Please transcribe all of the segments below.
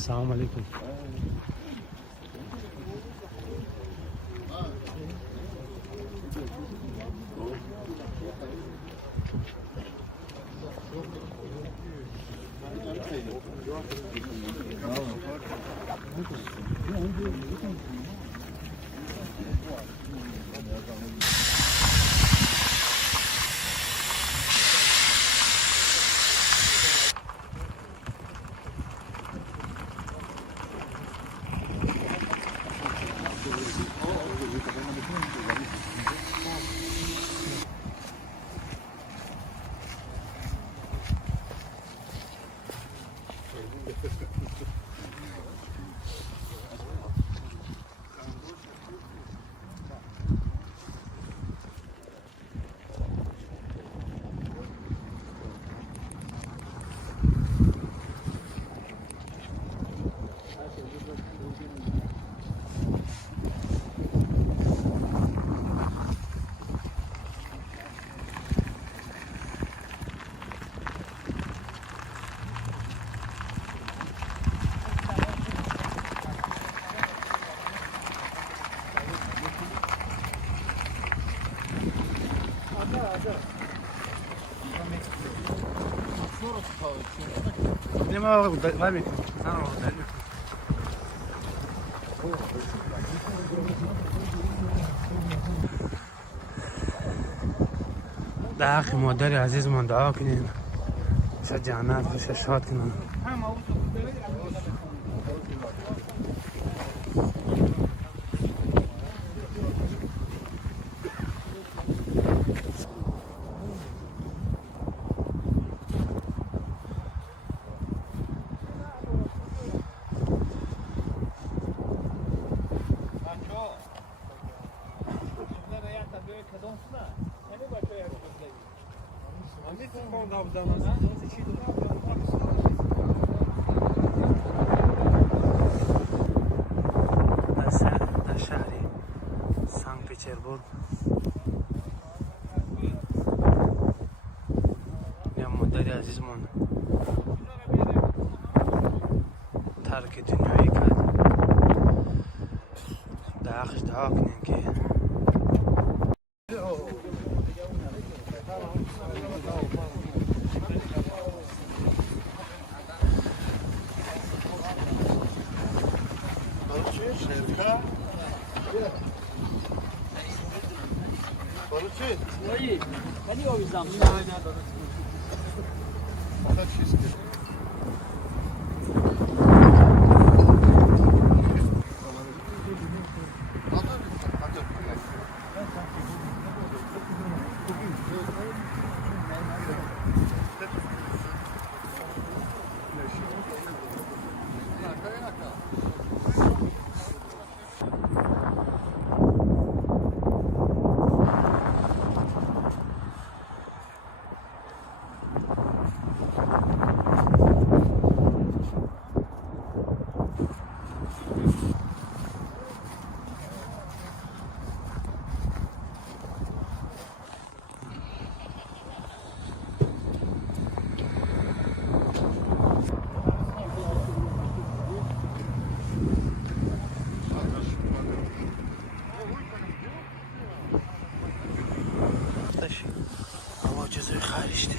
السلام علیکم. در حق مادر عزیزمان دعا کنین بشه جنت بشه شاد کنن. در شهری سنت پترزبورگ یا مادر عزیزمان ترک دنیایی کرد. در حقش دعا کنین که هوا چیزای خریشتی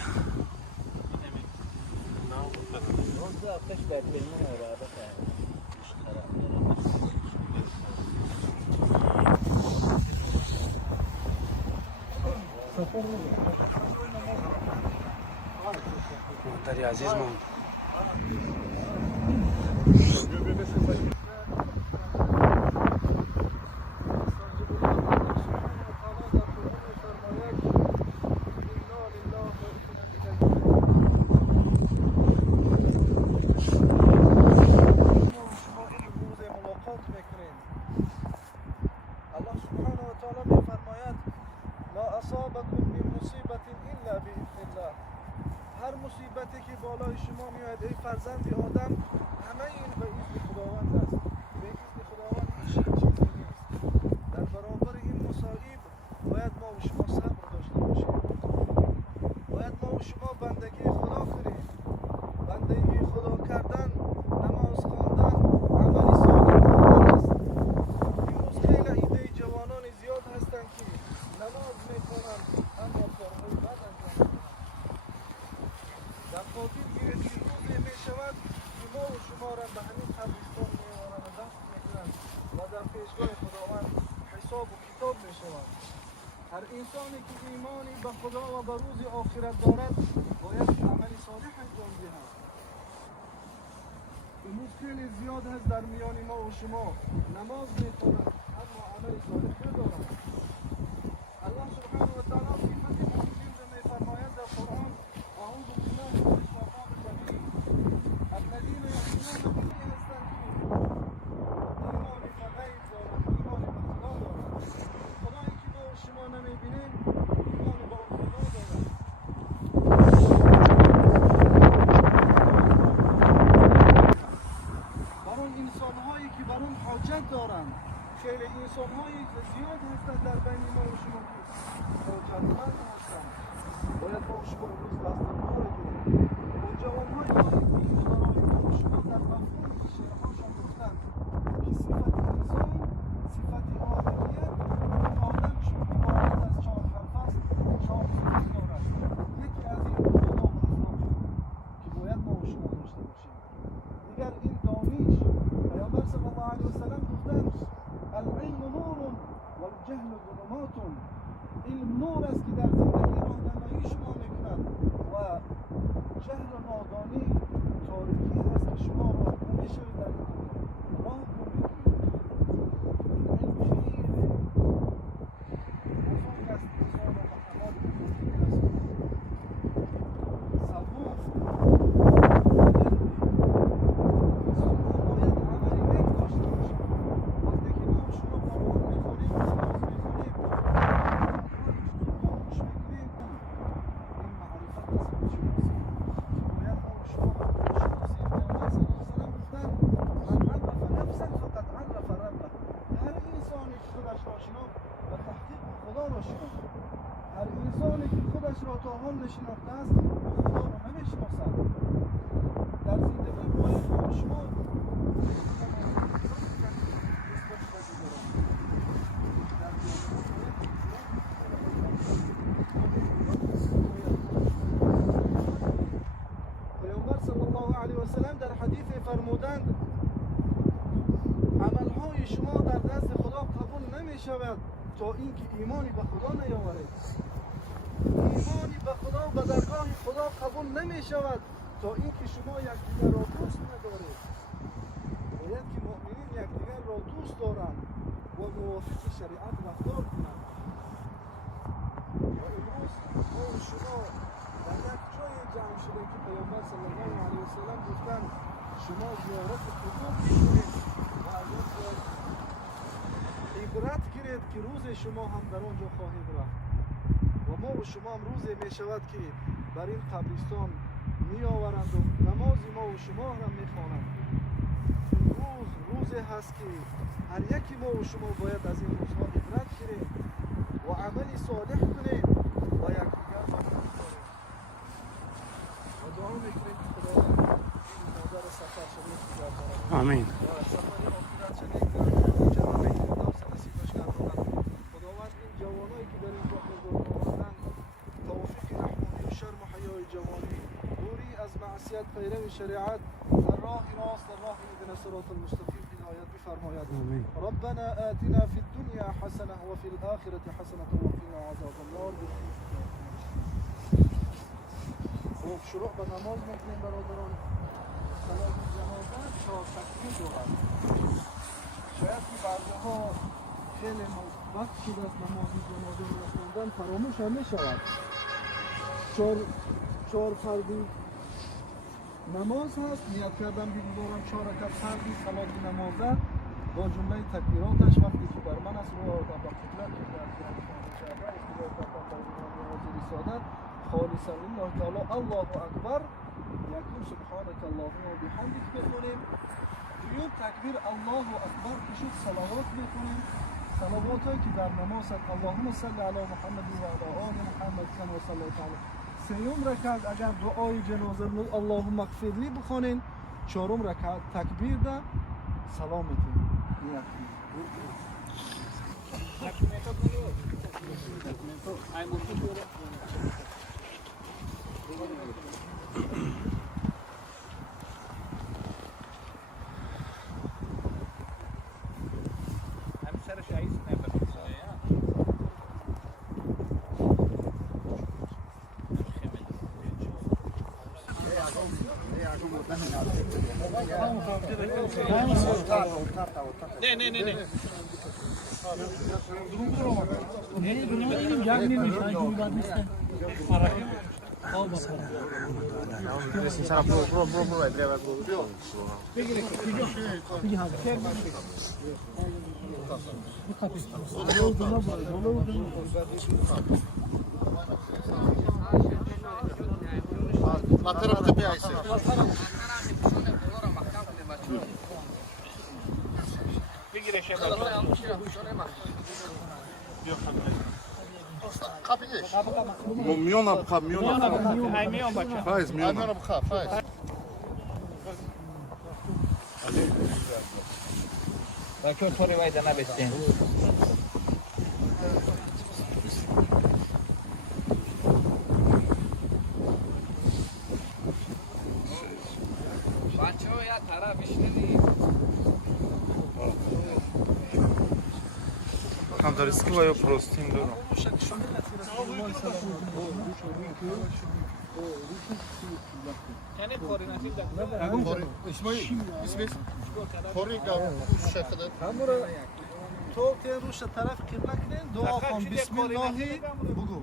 مادری عزیز من هر مصیبتی که بالای شما میاد ای فرزند آدم همه این به اذن خداوند است. به اذن خداوند هیچ چیزی نیست. در برابر این مصائب باید ما و شما صبر داشته باشیم. باید ما و شما بندگی خدا کنیم. بندگی خدا کردن نماز خواندن شود. هر انسانی که ایمانی به خدا و به روز آخرت دارد باید عمل صالح انجام دهد. امروز خیلی زیاد هست در میان ما و شما نماز میخواند اما عمل صالح ندارد. الله سبحانه و تعالی صفت مؤمنین را میفرماید در قرآن: اعوذ بالله من الشیطان الرجیم الذین یؤمنون بالله هستند که ایمان به غیب دارند، ایمان به خدا دارند. خدایی که ما و شما نمیبینیم ایمان به اون خدا دارند. برای انسان‌هایی که بر اون حاجت دارند، خیلی انسان‌هایی که زیاد هستند در بین ما و شما که حاجتمند هستند، باید ما و شما امروز دست اونها را گیریم. اون جوان‌های دین برای ما و شما در مفهوم شعرهاشان گفتند که صفت انسان صفت آدمیت، این آدم چون عبارت از 4 حرف است 4 صفت دارد. یکی از این خدا و اخلاق که باید ما و شما داشته باشیم. دیگر این دانش، پیامبر صلی الله علیه و سلم گفتند العلم نور و الجهل ظلمات. علم نور است که در زندگی راهنمایی شما میکند و جهل و نادانی تاریکی است که شما راه نمیشوید در این دنیا، راه نمیگیرید. علم خیلی بزرگ است، انسان را به کمال بزرگی میرساند. صبور هر انسانی که خودش را تا حال نشناخته است خدا را نمیشناسد. در زندگی باید ما و شما پیامبر صلی الله علیه و سلم در حدیث فرمودند عملهای شما در دست خدا قبول نمی شود تا اینکه ایمانی به خدا نیاورید. ایمانی به خدا و درگاه خدا قبول نمی شود تا اینکه شما یکدیگر را دوست ندارید. باید که مؤمنین یکدیگر را دوست دارند و موافق شریعت رفتار کنند. و امروز ما و شما در یک جای جمع شده که پیامبر صلی الله علیه و سلم گفتند شما زیارت قبور کنید و از اون عبرت گیرید که روز شما هم در آنجا خواهید رفت. و ما و شما هم روزی می شود که بر این قبرستان می آورند و نماز ما و شما را می خوانند. روزی هست که هر یکی ما و شما باید از این روزها عبرت گیریم و عملی صالح کنیم و یکدیگر را دوست داریم. و دعا میکنیم که خداوند این مادر سفر شدید بگرداند. آمین. و سفر آخرت شدید جوانی فردوس نصیبش گرداند. خداوند این جوانایی که در اینجا حضور آمدند توفیق رحمانی و شرم و حیای جوانی، دوری از معصیت، پیروی شریعت، در راه راست، در راه اهدنا الصراط المستقیم هدایت بفرماید. ربنا آتنا فی الدنیا حسنه و فی الاخره حسنه و قنا عذاب النار. خوب شروع به نماز میکنیم برادران. صلات جنازه تا تکبیر دارد. شاید که بعضی‌ها خیلی وقت شده است نماز جنازه را خواندن فراموش هم میشود. چهار فردی نماز هست، نیت کردم بگذارم 4 رکعت فردی صلات نمازه با جمله تکبیراتش وقتی که بر من است رو آوردم با قدرت که در سادت خالصا لله تعالی الله اکبر یکون سبحانك اللهم و بحمدک بخونیم. دوم تکبیر الله اکبر که شد صلوات بخونیم، صلوات هایی که در نماز هست اللهم صل علی محمد و علی آل محمد کما صلیت علی. سیوم رکعت اگر دعای جنازه اللهم اغفر لی بخونین، چهارم رکعت تکبیر ده سلام میتونیم نیت همسر شهید نبرد La tarafta bir ayısı. Bir girişe bak. Kapı geç. Miona bka, miona. Ay miyon bak. Faiz, miona. Miona bka, faiz. Belki o soruyu vaydana besleyin. Banço ya taraf işleri. Tam da riski var ya prostin dur. Yani koordinasyon da. İsmail, İsmail. Korika bu şekilde. همورا تو که روش طرف قبله کنین دعا کن بسم الله بگو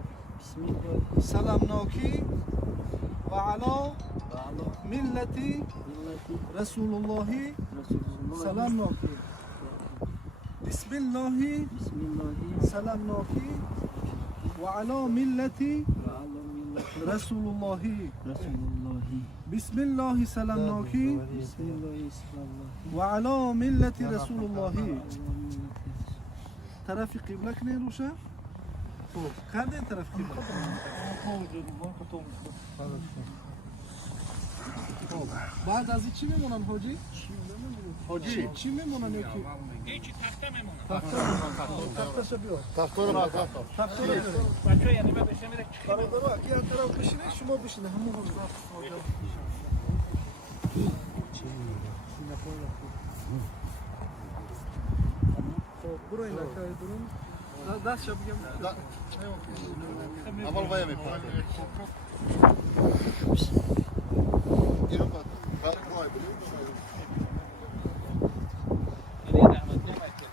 سلام ناکی و علا ملتی رسول الله سلام ناکی بسم الله سلام ناکی و علا ملتی رسول الله بسم الله سلام ناکی و علا ملت رسول الله طرف قبله کنین روشه خوب کردین طرف قبله بعد از این چی میمونن حاجی؟ Hoca. چی میمونن یکی؟ Geçi takta memnun. تختش بیار Tahtları bak. تخت رو بیار Banço yanıma beslemerek çıkıyor. برادر اگه این طرف بشینه شما بشینه همون رو خب برو این نکای درون دست شو بگم Amal vaya mı? Girin bak. Bak bu ay biliyor musun? Nereye rahmet demek ki?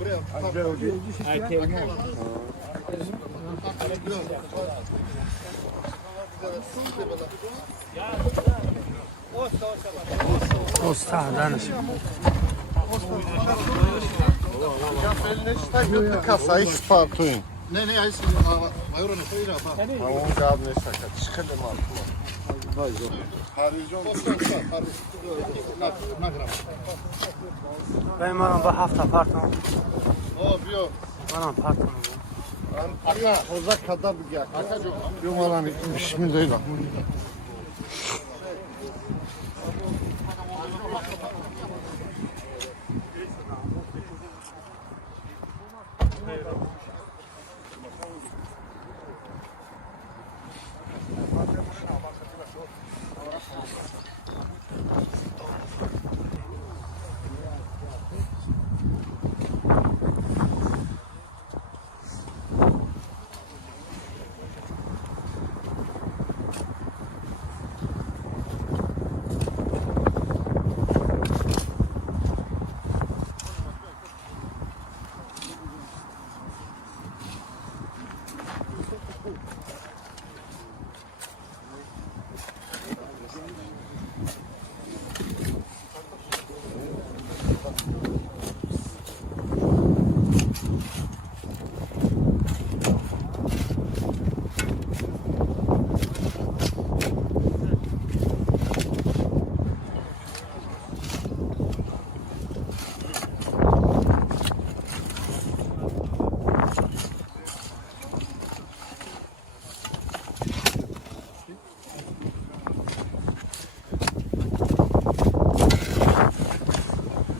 Buraya. Ay tevno. Ostadanish. Kasa hiç partoyun. Ne ayısı? Mayoro ne koyuyor bak. Tamam cevap ne şaka. Çıkıldı mı altına? Haricon. Ben manam ba hafta partam. O biyo. Manam partam. Aka hoza kadar bir gel. Yok lan bismillah.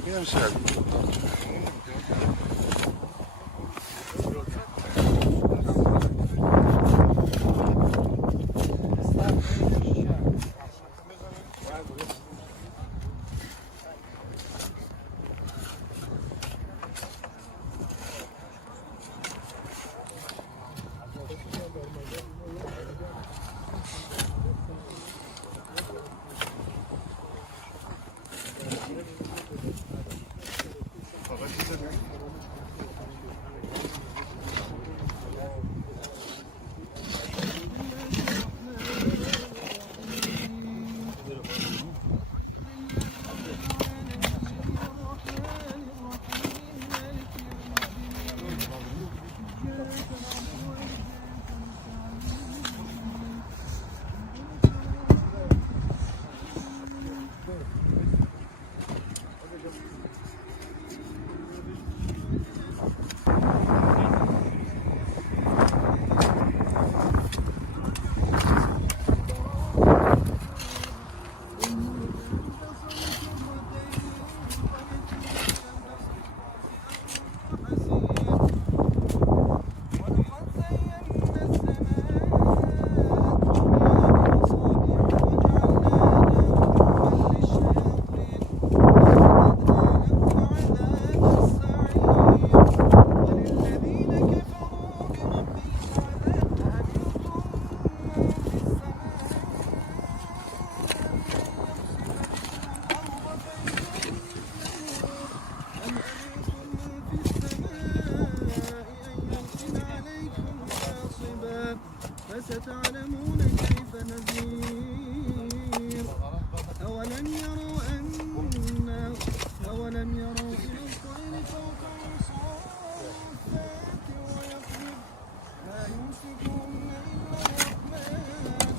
Gençler. كيف نذير أولم يروا إلى الطير فوقهم صافات ويقبض ما يمسكهن إلا الرحمن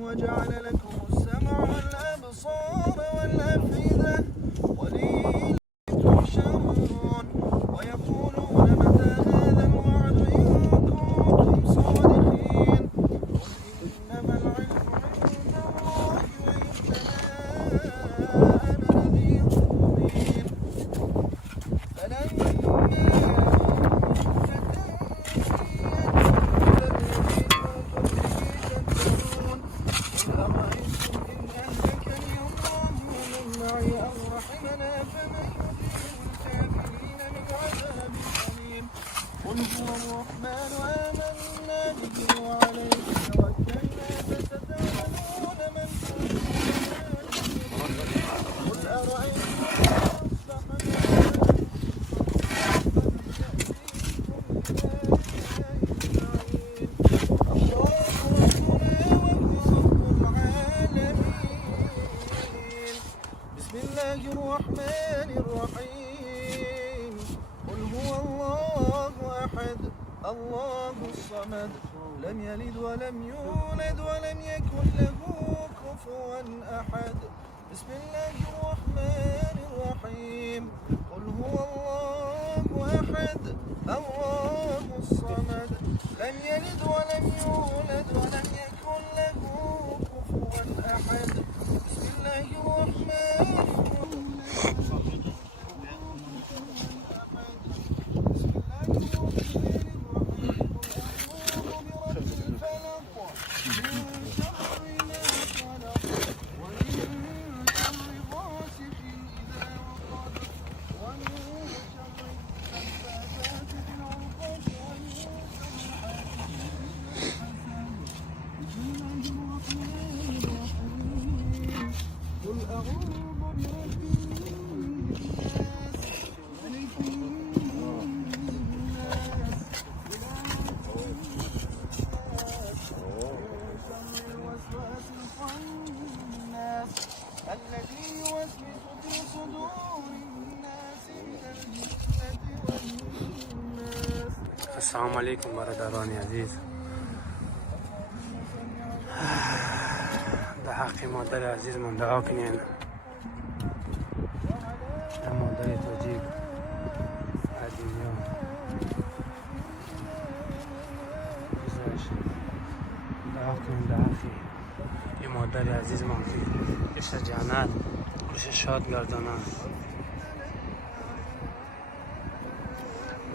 وجعل لكم السمع والأبصار والأفئدة قليلا تحشرون ويقولون متى هذا الوعد إن كنتم صادقين قل إنما العلم عند الله وإنما أنا نذير مبين فلما قل هو الرحمن آمنا به وعليه توكلنا فستعلمون من قل أرأيتم بسم الله الرحمن الرحيم قل هو الله أحد الله الصمد لم يلد ولم يولد ولم يكن له كفوا أحد بسم الله الرحمن الرحيم قل هو الله أحد الله الصمد لم يلد ولم يولد ولم يكن له كفوا أحد بسم الله الرحمن الذي يوسوس في صدور الناس من الجنة والناس. السلام عليكم برادراني عزيز. ده حقي مادر عزیز من دعا کنین. ده مادر توجیب دنیا دعا کنین. ده حقی این مادر عزیز من که عشق جنت روش شاد گردانه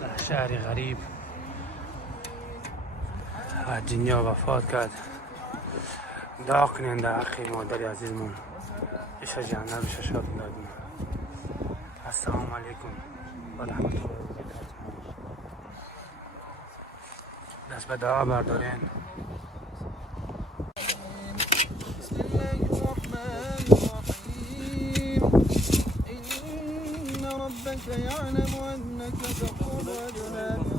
در شهر غریب از دنیا وفات کرد. دعا کنین در حق مادر عزیز من عشق جنت روش شاد گردانه. السلام علیکم و رحمت الله و برکاته. دست به دعا بردارین. ربك يعلم أنك تقوم أدنى من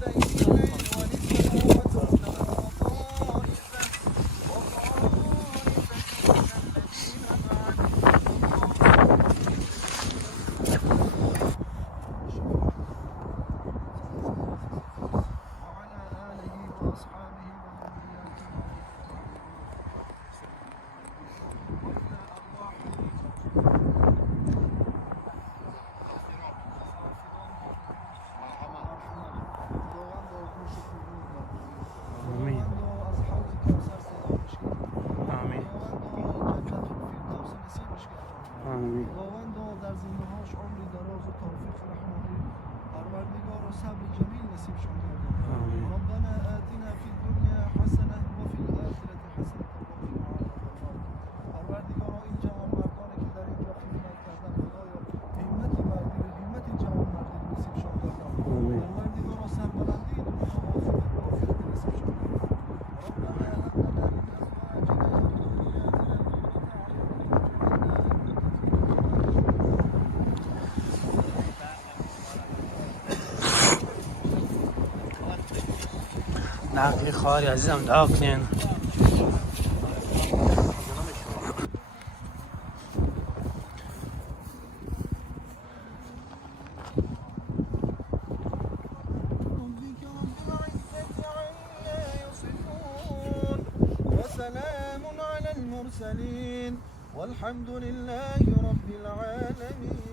ثلثي الليل ونصفه وترجع طائفة وعلى آله وأصحابه وذرياته وإلى أرواح آمین آمین آمین خداوندا در زنده هاش عمری دراز و توفیق رحمانی پروردگار و صبر جمیل نصیبشان گردان ربنا آتنا فی الدنیا حسنه و فی الآخرة حسنه و قنا عذاب النار پروردگارا این جوان مردانی که در اینجا خدمت کردن خدایا همتی مردی و همتی جوان مردی نصیبشان گردان پروردگارا سربلندی دنیا و آخرت و عافیت نصیبشان گردان ربنا هب لنا من ازواجنا نقی خواهری عزیزم دعا کنین وسلام على المرسلين والحمد لله رب العالمين.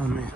آمین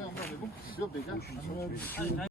امرا میگم بیا بگم